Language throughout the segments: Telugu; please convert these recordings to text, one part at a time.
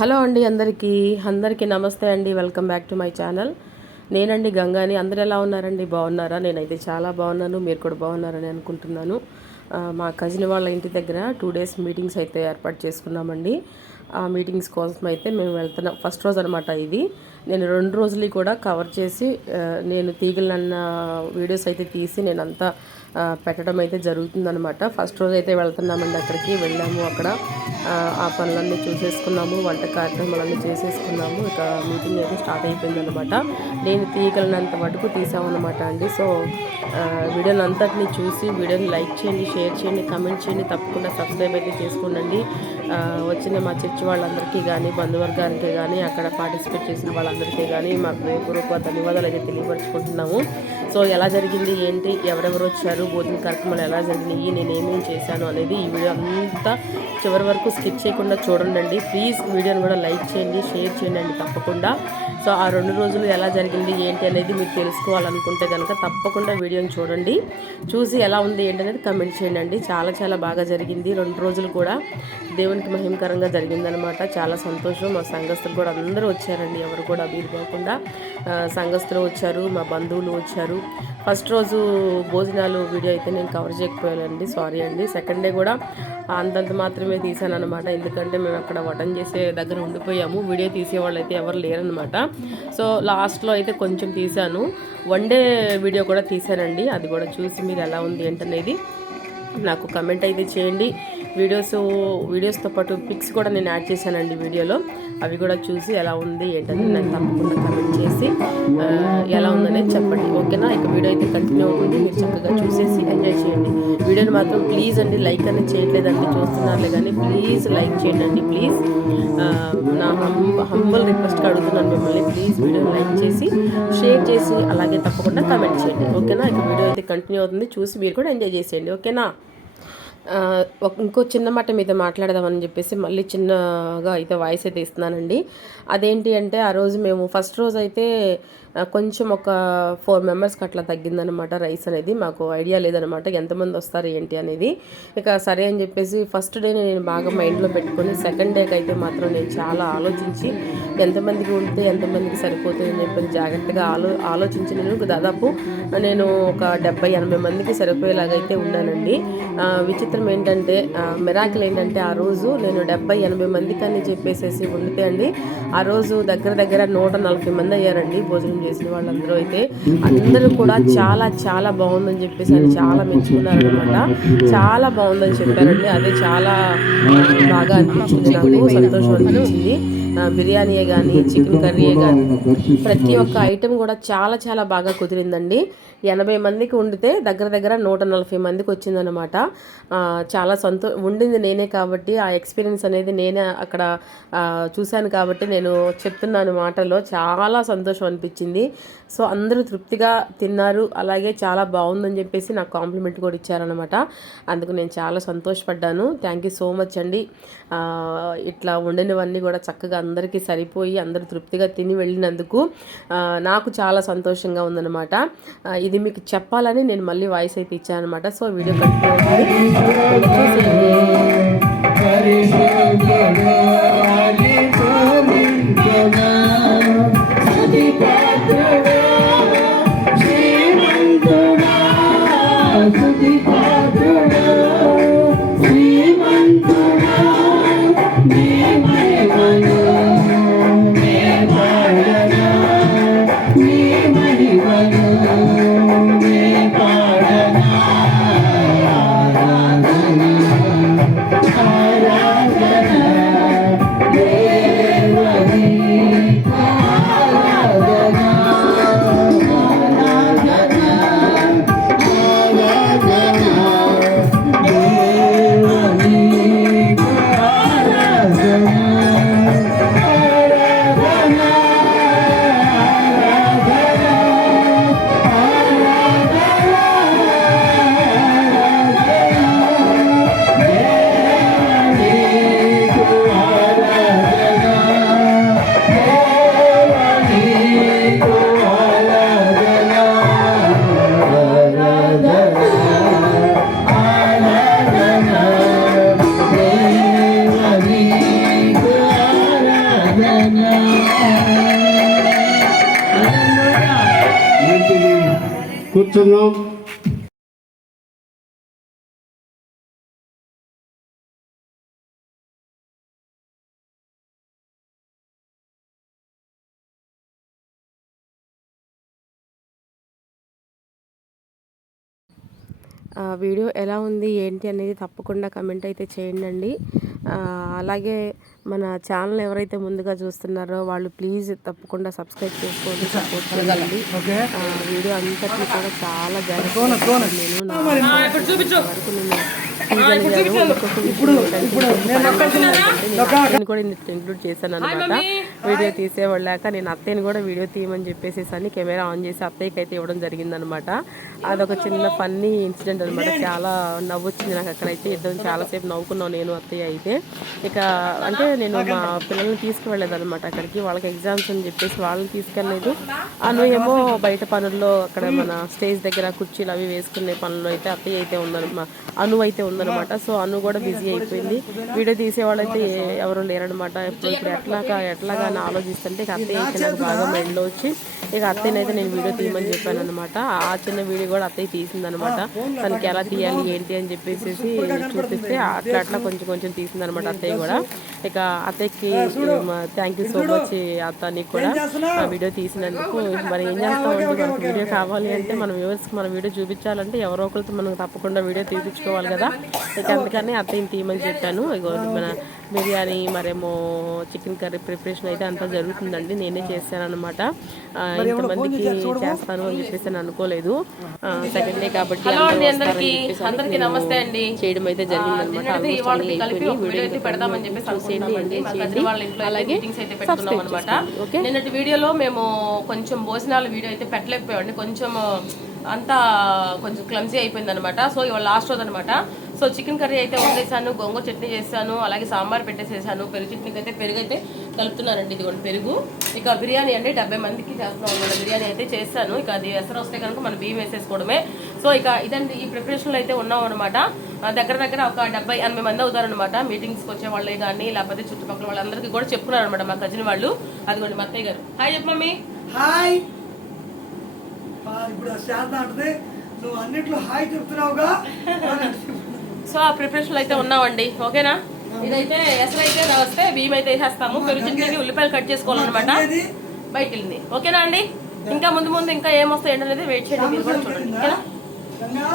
హలో అండి అందరికీ నమస్తే అండి. Welcome back to my channel. నేనండి గంగాని. అందరూ ఎలా ఉన్నారండి? బాగున్నారా? నేనైతే చాలా బాగున్నాను. మీరు కూడా బాగున్నారని అనుకుంటున్నాను. మా కజిన్ వాళ్ళ ఇంటి దగ్గర 2 డేస్ మీటింగ్స్ అయితే ఏర్పాటు చేసుకున్నామండి. ఆ మీటింగ్స్ కోసం అయితే మేము వెళ్తున్నాం. ఫస్ట్ రోజు అనమాట ఇది. నేను 2 రోజులు కూడా కవర్ చేసి నేను తీగలన్న వీడియోస్ అయితే తీసి నేనంతా పెట్టడం అయితే జరుగుతుందనమాట. ఫస్ట్ రోజు అయితే వెళ్తున్నామండి. అక్కడికి వెళ్ళాము. అక్కడ ఆ పనులన్నీ చూసేసుకున్నాము. వంట కార్యక్రమాలన్నీ చేసేసుకున్నాము. ఇక మీటింగ్ అయితే స్టార్ట్ అయిపోయిందనమాట. నేను తీయగలిగినంత మటుకు తీసామన్నమాట అండి. సో వీడియోని అంతటిని చూసి వీడియోని లైక్ చేయండి, షేర్ చేయండి, కమెంట్ చేయండి, తప్పకుండా సబ్స్క్రైబ్ అయితే చేసుకోండి. వచ్చిన మా చర్చి వాళ్ళందరికీ కానీ, బంధువర్గానికి కానీ, అక్కడ పార్టిసిపేట్ చేసిన వాళ్ళందరికీ కానీ మా హృదయపూర్వక ధన్యవాదాలు అయితే తెలియపరుచుకుంటున్నాము. సో ఎలా జరిగింది, ఏంటి, ఎవరెవరు వచ్చారు, భోజన కార్యక్రమాలు ఎలా జరిగినాయి, నేను ఏమేమి చేశాను అనేది ఈ వీడియో అంతా చివరి వరకు స్కిప్ చేయకుండా చూడండి. ప్లీజ్ వీడియోని కూడా లైక్ చేయండి, షేర్ చేయండి అండి తప్పకుండా. సో ఆ 2 రోజులు ఎలా జరిగింది ఏంటి అనేది మీరు తెలుసుకోవాలనుకుంటే కనుక తప్పకుండా వీడియోని చూడండి. చూసి ఎలా ఉంది ఏంటి అనేది కమెంట్ చేయండి. చాలా బాగా జరిగింది. 2 రోజులు కూడా దేవునికి మహిమకరంగా జరిగిందనమాట. చాలా సంతోషం. మా సంఘస్థులు కూడా అందరూ వచ్చారండి. ఎవరు కూడా వీలుపోకుండా సంఘస్థులు వచ్చారు, మా బంధువులు వచ్చారు. ఫస్ట్ రోజు భోజనాలు వీడియో అయితే నేను కవర్ చేయకపోయానండి, సారీ అండి. సెకండ్ డే కూడా అంతంత మాత్రమే తీసాను అనమాట. ఎందుకంటే మేము అక్కడ వటన్ చేసే దగ్గర ఉండిపోయాము. వీడియో తీసేవాళ్ళు అయితే ఎవరు లేరనమాట. సో లాస్ట్లో అయితే కొంచెం తీసాను. 1 డే వీడియో కూడా తీసానండి. అది కూడా చూసి మీరు ఎలా ఉంది ఏంటనేది నాకు కమెంట్ అయితే చేయండి. వీడియోస్తో పాటు పిక్స్ కూడా నేను యాడ్ చేశానండి వీడియోలో. అవి కూడా చూసి ఎలా ఉంది ఏంటని నాకు తప్పకుండా కమెంట్ చేసి ఎలా ఉందనేది చెప్పండి, ఓకేనా? ఇక వీడియో అయితే కంటిన్యూ అవుతుంది. మీరు చక్కగా చూసేసి ఎంజాయ్ చేయండి. వీడియోని మాత్రం ప్లీజ్ అండి లైక్ అనేది చేయట్లేదండి, చూస్తున్నారులే కానీ ప్లీజ్ లైక్ చేయండి. ప్లీజ్ నా హంబల్ రిక్వెస్ట్గా అడుగుతున్నాను మిమ్మల్ని. ప్లీజ్ వీడియోని లైక్ చేసి షేర్ చేసి అలాగే తప్పకుండా కమెంట్ చేయండి, ఓకేనా? ఇక వీడియో అయితే కంటిన్యూ అవుతుంది. చూసి మీరు కూడా ఎంజాయ్ చేసేయండి, ఓకేనా? ఇంకో చిన్న మాట మీద మాట్లాడదామని చెప్పేసి మళ్ళీ చిన్నగా అయితే వాయిస్ అయితే ఇస్తున్నానండి. అదేంటి అంటే ఆ రోజు మేము ఫస్ట్ రోజు అయితే కొంచెం ఒక 4 మెంబర్స్కి అట్లా తగ్గిందనమాట రైస్ అనేది. మాకు ఐడియా లేదనమాట ఎంతమంది వస్తారు ఏంటి అనేది. ఇక సరే అని చెప్పేసి ఫస్ట్ డే నేను బాగా మైండ్లో పెట్టుకొని సెకండ్ డేకి అయితే మాత్రం నేను చాలా ఆలోచించి ఎంతమందికి ఉంటే ఎంతమందికి సరిపోతుంది అని చెప్పేసి జాగ్రత్తగా ఆలోచించి దాదాపు నేను ఒక 70-80 మందికి సరిపోయేలాగైతే ఉన్నానండి. విచిత్రం ఏంటంటే మిరాకిల్ ఏంటంటే ఆ రోజు నేను 70-80 మందికి అని చెప్పేసి ఉండితే అండి ఆ రోజు దగ్గర 140 మంది అయ్యారండి భోజనం చేసిన వాళ్ళందరూ. అయితే అందరూ కూడా చాలా బాగుందని చెప్పేసి అని చాలా మెచ్చుకున్నారనమాట. చాలా బాగుందని చెప్పారండి. అదే చాలా బాగా అనిపించింది, నాకు సంతోషం అనిపించింది. బిర్యానీయే కానీ, చికెన్ కర్రీయే కానీ ప్రతి ఒక్క ఐటెం కూడా చాలా బాగా కుదిరిందండి. 80 మందికి వండితే దగ్గర 140 మందికి వచ్చిందనమాట. చాలా ఉండింది నేనే కాబట్టి ఆ ఎక్స్పీరియన్స్ అనేది నేనే అక్కడ చూశాను కాబట్టి నేను చెప్తున్నాను మాటల్లో. చాలా సంతోషం అనిపించింది. సో అందరూ తృప్తిగా తిన్నారు. అలాగే చాలా బాగుందని చెప్పేసి నాకు కాంప్లిమెంట్ కూడా ఇచ్చారనమాట. అందుకు నేను చాలా సంతోషపడ్డాను. థ్యాంక్ యూ సో మచ్ అండి. ఇట్లా వండినవన్నీ కూడా చక్కగా అందరికీ సరిపోయి అందరూ తృప్తిగా తిని వెళ్ళినందుకు నాకు చాలా సంతోషంగా ఉందన్నమాట. ఇది మీకు చెప్పాలని నేను మళ్ళీ వాయిస్ అయితే ఇచ్చాను అనమాట. సో వీడియో కూర్చున్నాం. వీడియో ఎలా ఉంది ఏంటి అనేది తప్పకుండా కమెంట్ అయితే చేయండి. అలాగే మన ఛానల్ ఎవరైతే ముందుగా చూస్తున్నారో వాళ్ళు ప్లీజ్ తప్పకుండా సబ్స్క్రైబ్ చేసుకోండి, సపోర్ట్ చేయండి. వీడియో అంతటి కూడా చాలా జాగ్రత్తగా నేను కూడా ఇంక్లూడ్ చేశాను అనమాట. వీడియో తీసేవాళ్ళాక నేను అత్తయ్యని కూడా వీడియో తీయమని చెప్పేసి కెమెరా ఆన్ చేసి అత్తయ్యకి అయితే ఇవ్వడం జరిగిందనమాట. అదొక చిన్న ఫన్నీ ఇన్సిడెంట్ అనమాట. చాలా నవ్వు వచ్చింది నాకు అక్కడైతే. ఇద్దరం చాలాసేపు నవ్వుకున్నాం నేను అత్తయ్య అయితే. ఇక అంటే నేను మా పిల్లల్ని తీసుకువెళ్ళలేదు అనమాట అక్కడికి. వాళ్ళకి ఎగ్జామ్స్ అని చెప్పేసి వాళ్ళని తీసుకెళ్ళలేదు. అను ఏమో బయట పనుల్లో అక్కడ మన స్టేజ్ దగ్గర కుర్చీలు అవి వేసుకునే పనుల్లో అయితే అత్తయ్య అయితే అను అయితే ఉందనమాట. సో అను కూడా బిజీ అయిపోయింది. వీడియో తీసేవాళ్ళు అయితే ఎవరు లేరనమాట. ఇప్పుడు ఎట్లాగా అని ఆలోచిస్తుంటే ఇక అత్తయ్య అయితే నాకు బాగా మైండ్లో వచ్చి ఇక అత్తయ్యనైతే నేను వీడియో తీయమని చెప్పాను అనమాట. ఆ చిన్న వీడియో కూడా అత్తయ్య తీసిందనమాట. తనకి ఎలా తీయాలి ఏంటి అని చెప్పేసి చూపిస్తే అట్లా కొంచెం తీసిందనమాట అత్తయ్య కూడా. ఇక అత్తయ్యకి థ్యాంక్ యూ సో మచ్ అత్తని కూడా వీడియో తీసినందుకు. మరి ఏం చేస్తామండి, మనకు వీడియో కావాలి అంటే మన వ్యూవర్స్కి మన వీడియో చూపించాలంటే ఎవరో ఒకరితో మనం తప్పకుండా వీడియో తీపించుకోవాలి కదా. ఇక అందుకని అత్తయ్యని తీయమని చెప్పాను. ఇగో మన బిర్యానీ మరేమో చికెన్ కర్రీ ప్రిపరేషన్ అయితే అంతా జరుగుతుందండి. నేనే చేశాను అనమాట. ఇంతమందికి చేస్తాను అని చెప్పేసి నేను అనుకోలేదు. సెకండ్ డే కాబట్టి అందరికీ నమస్తే అండి చేయడం అయితే జరిగింది అనమాట. అలాగే నిన్నటి వీడియోలో మేము కొంచెం భోజనాల వీడియో అయితే పెట్టలేకపోయామండి. అంతా కొంచెం క్లమ్జీ అయిపోయింది అనమాట. సో ఇవాళ లాస్ట్ రోజు అనమాట. సో చికెన్ కర్రీ అయితే వండేసాను, గోంగూర చట్నీ చేశాను, అలాగే సాంబార్ పెట్టేసేసాను. పెరుగు చట్నీకి అయితే పెరుగు అయితే కలుపుతున్నానండి. ఇదిగోండి పెరుగు. ఇక బిర్యానీ అండి 70 మందికి చేస్తున్నాం అనమాట. బిర్యానీ అయితే చేస్తాను. ఇక అది ఎసరు వస్తే కనుక మనం బియ్యం వేసేసుకోవడమే. సో ఇక ఇదండి ఈ ప్రిపరేషన్లో అయితే ఉన్నాం అనమాట. దగ్గర ఒక 70-80 మంది అవుతారనమాట. మీటింగ్స్కి వచ్చే వాళ్ళే కానీ లేకపోతే చుట్టుపక్కల వాళ్ళందరికీ కూడా చెప్పుకున్నారు అనమాట మా కజిన్ వాళ్ళు. అదిగోండి మా అత్తయ్య గారు. హాయ్ చెప్పు మమ్మీ. హాయ్. ఇప్పుడు శారద అంటే నువ్వు అన్నిట్లో హాయ్ చెప్తున్నావుగా. సో ఆ ప్రిపరేషన్ అయితే ఉన్నామండి. ఓకేనా. ఇదైతే ఎసరు అయితే వస్తే బియ్యం అయితే వేసేస్తాము. పెరుగు చట్నీకి ఉల్లిపాయలు కట్ చేసుకోవాలన్నమాట. బయట వెళ్ళింది. ఓకేనా అండి. ఇంకా ముందు ఇంకా ఏమొస్తాయి ఏంటనేది వెయిట్ చేయండి. మీరు కూడా చూడండి. ఓకేనా.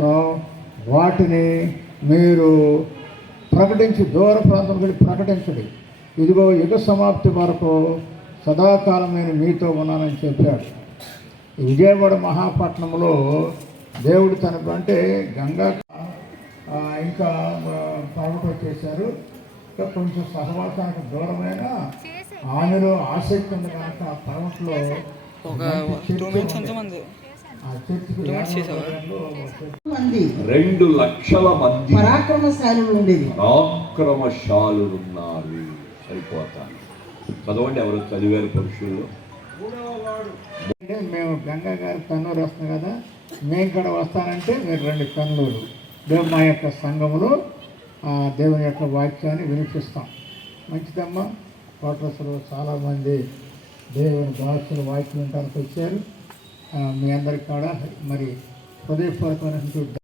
చెప్తున్నాం, వాటిని మీరు ప్రకటించి దూర ప్రాంతం వెళ్ళి ప్రకటించండి. ఇదిగో యుగ సమాప్తి వరకు సదాకాలం నేను మీతో ఉన్నానని చెప్పాడు. విజయవాడ మహాపట్నంలో దేవుడు అంటే గంగా ఇంకా పర్వతం చేశారు. ఇంకా కొంచెం సహవాసానికి దూరమైన ఆమెలో ఆసక్తి ఉంది కనుక ఆ పర్వతంలో ఆ చర్చికి 2 లక్షల మంది పరాక్రమశాలులు ఉండేది. పరాక్రమశాలున్నారు. సరిపోతాను చదవండి. ఎవరు చదివారు పురుషుల్లో? మేము గంగా గారి కన్నూరు వస్తాం కదా, మేము ఇక్కడ వస్తానంటే మీరు 2 కన్నూరు మేము మా యొక్క సంఘములో దేవుని యొక్క వాక్యాన్ని వినిపిస్తాం. మంచిదమ్మా. కోటరసలు చాలామంది దేవుని దాసులు వాక్యం వినడానికి వచ్చారు. మీ అందరికి కూడా మరి హృదయపూర్వకమైనటువంటి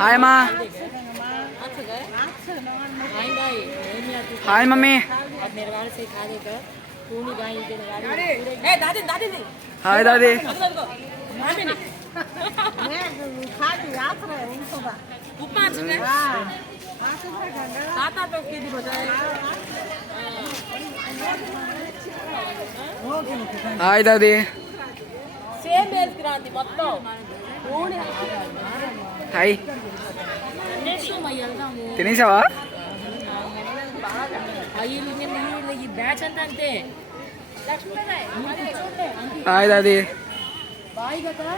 హాయ్ మా హాయ్ మమ్మీ హాయ్ దాदी హాయ్ దాदी హాయ్ తినేసావా? ఈ బ్యాచ్ అంతా అంతే. హాయ్ దాदी బాయ్ కదా.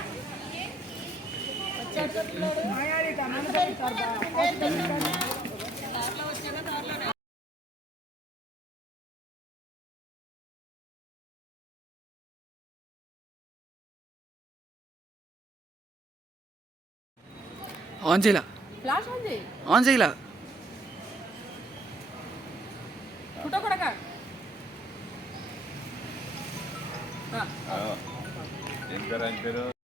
ఆన్ చేయలా? ఫ్లాష్ ఉంది. ఆన్ చేయలా? ఫోటో కొడక. ఏం పేరు?